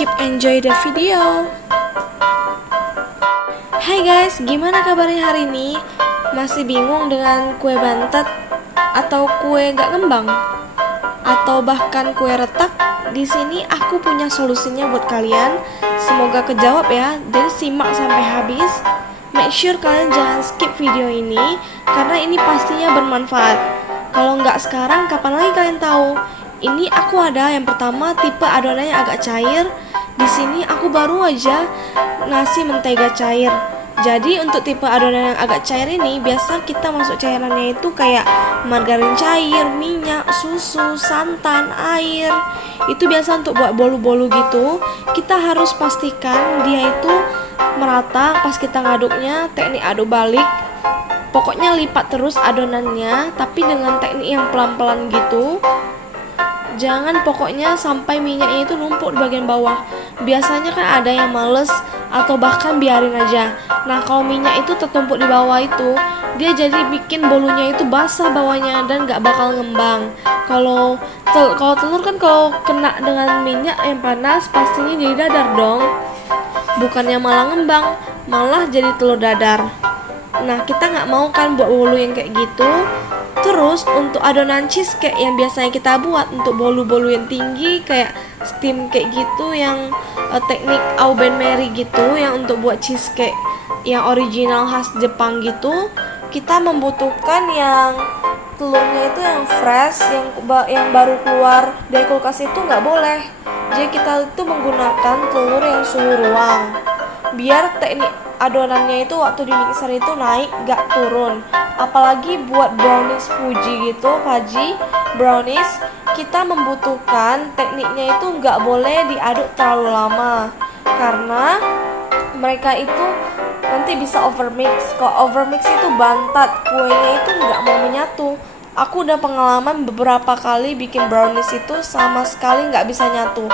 keep enjoy the video. Hai guys, gimana kabarnya hari ini? Masih bingung dengan kue bantet? Atau kue gak ngembang? Atau bahkan kue retak? Di sini aku punya solusinya buat kalian. Semoga kejawab ya. Jadi simak sampai habis. Make sure kalian jangan skip video ini karena ini pastinya bermanfaat. Kalau nggak sekarang, kapan lagi kalian tahu? Ini aku ada yang pertama tipe adonannya agak cair. Di sini aku baru aja ngasih mentega cair. Jadi untuk tipe adonan yang agak cair ini biasa kita masuk cairannya itu kayak margarin cair, minyak, susu, santan, air. Itu biasa untuk buat bolu-bolu gitu. Kita harus pastikan dia itu merata pas kita ngaduknya, teknik aduk balik. Pokoknya lipat terus adonannya tapi dengan teknik yang pelan-pelan gitu. Jangan pokoknya sampai minyaknya itu numpuk di bagian bawah. Biasanya kan ada yang males atau bahkan biarin aja. Nah kalau minyak itu tertumpuk di bawah itu, dia jadi bikin bolunya itu basah bawahnya dan gak bakal ngembang. Kalau telur kan kalau kena dengan minyak yang panas pastinya jadi dadar dong. Bukannya malah ngembang, malah jadi telur dadar. Nah kita gak mau kan buat bolu yang kayak gitu. Terus untuk adonan cheesecake yang biasanya kita buat untuk bolu-bolu yang tinggi kayak steam kayak gitu, yang teknik au bain marie gitu, yang untuk buat cheesecake yang original khas Jepang gitu, kita membutuhkan yang telurnya itu yang fresh, yang baru keluar dari kulkas itu nggak boleh. Jadi kita itu menggunakan telur yang suhu ruang biar teknik adonannya itu waktu di mixer itu naik gak turun. Apalagi buat brownies Fuji gitu, Fuji brownies, kita membutuhkan tekniknya itu gak boleh diaduk terlalu lama karena mereka itu nanti bisa overmix. Kalau overmix itu bantat, kuenya itu gak mau menyatu. Aku udah pengalaman beberapa kali bikin brownies itu sama sekali gak bisa nyatu.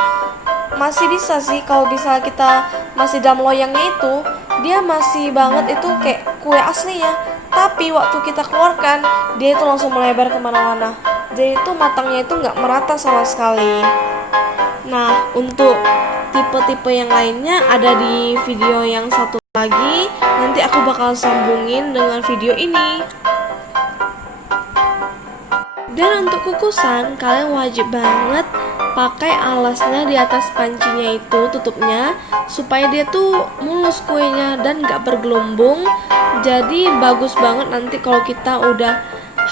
Masih bisa sih kalau bisa kita masih dalam loyangnya itu, dia masih banget itu kayak kue aslinya. Tapi waktu kita keluarkan, dia itu langsung melebar kemana-mana. Jadi itu matangnya itu nggak merata sama sekali. Nah untuk tipe-tipe yang lainnya ada di video yang satu lagi. Nanti aku bakal sambungin dengan video ini. Dan untuk kukusan, kalian wajib banget pakai alasnya di atas pancinya itu, tutupnya, supaya dia tuh mulus kuenya dan gak bergelombung. Jadi bagus banget nanti kalau kita udah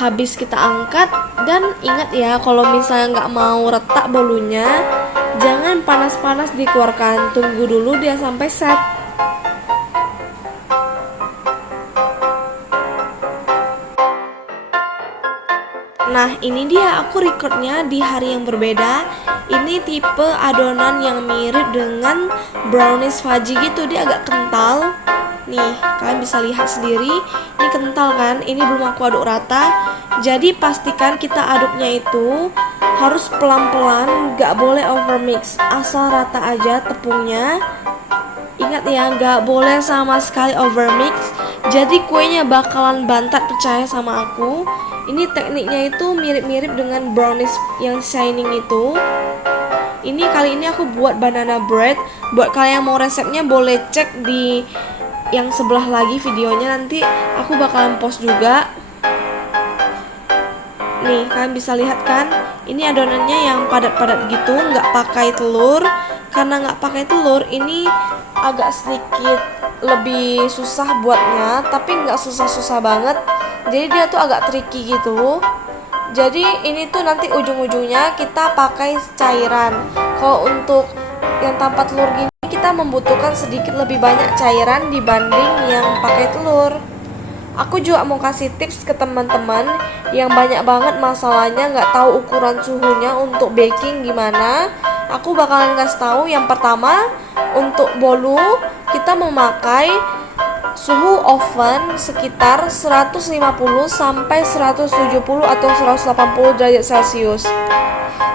habis kita angkat. Dan ingat ya, kalau misalnya gak mau retak bolunya, jangan panas-panas dikeluarkan, tunggu dulu dia sampai set. Nah ini dia, aku recordnya di hari yang berbeda. Ini tipe adonan yang mirip dengan brownies Fuji gitu, dia agak kental. Nih kalian bisa lihat sendiri, ini kental kan, ini belum aku aduk rata. Jadi pastikan kita aduknya itu harus pelan-pelan, gak boleh overmix, asal rata aja tepungnya. Ingat ya, gak boleh sama sekali overmix. Jadi kuenya bakalan bantat, percaya sama aku. Ini tekniknya itu mirip-mirip dengan brownies yang shining itu. Ini kali ini aku buat banana bread. Buat kalian yang mau resepnya boleh cek di yang sebelah lagi videonya, nanti aku bakalan post juga. Nih kalian bisa lihat kan, ini adonannya yang padat-padat gitu, nggak pakai telur. Karena nggak pakai telur, ini agak sedikit lebih susah buatnya, tapi nggak susah-susah banget. Jadi dia tuh agak tricky gitu. Jadi ini tuh nanti ujung-ujungnya kita pakai cairan. Kalau untuk yang tanpa telur gini, kita membutuhkan sedikit lebih banyak cairan dibanding yang pakai telur. Aku juga mau kasih tips ke teman-teman yang banyak banget masalahnya nggak tahu ukuran suhunya untuk baking gimana. Aku bakalan kasih tahu. Yang pertama, untuk bolu kita memakai suhu oven sekitar 150 sampai 170 atau 180 derajat Celcius.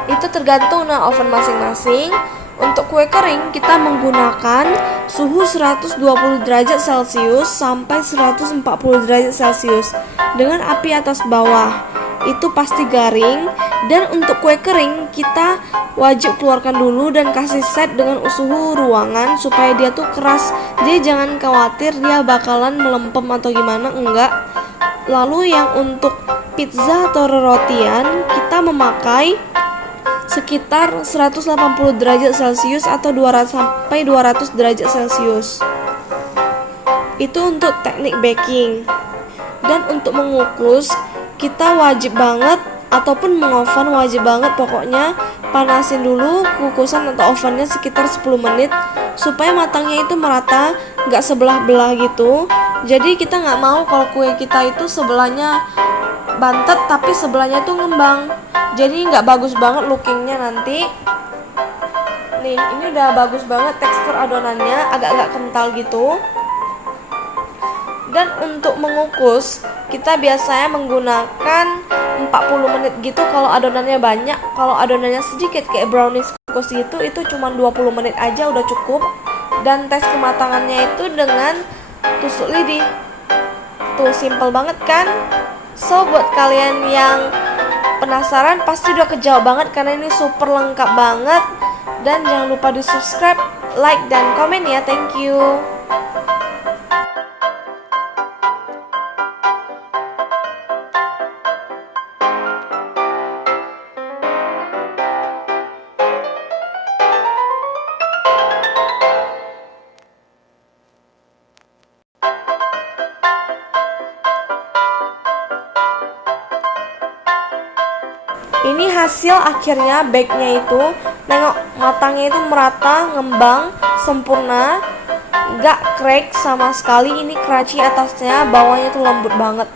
Itu tergantung oven masing-masing. Untuk kue kering kita menggunakan suhu 120 derajat Celcius sampai 140 derajat Celcius dengan api atas bawah. itu pasti garing. Dan untuk kue kering kita wajib keluarkan dulu dan kasih set dengan suhu ruangan supaya dia tuh keras. Jadi jangan khawatir dia bakalan melempem atau gimana, enggak. Lalu yang untuk pizza atau rotian kita memakai sekitar 180 derajat Celcius atau 200 sampai 200 derajat Celcius. Itu untuk teknik baking. Dan untuk mengukus kita wajib banget ataupun mengoven wajib banget, pokoknya panasin dulu kukusan atau ovennya sekitar 10 menit supaya matangnya itu merata, gak sebelah-belah gitu. Jadi kita gak mau kalau kue kita itu sebelahnya bantet tapi sebelahnya itu ngembang, jadi gak bagus banget lookingnya nanti. Nih, ini udah bagus banget tekstur adonannya, agak-agak kental gitu. Dan untuk mengukus kita biasanya menggunakan 40 menit gitu kalau adonannya banyak. Kalau adonannya sedikit kayak brownies kukus gitu, itu cuma 20 menit aja udah cukup. Dan tes kematangannya itu dengan tusuk lidi. Tuh, simple banget kan? So buat kalian yang penasaran pasti udah kejawab banget karena ini super lengkap banget. Dan jangan lupa di subscribe, like, dan komen ya. Thank you. Ini hasil akhirnya bake-nya itu. Nengok matangnya itu merata, ngembang, sempurna, gak crack sama sekali. Ini crunchy atasnya, bawahnya tuh lembut banget.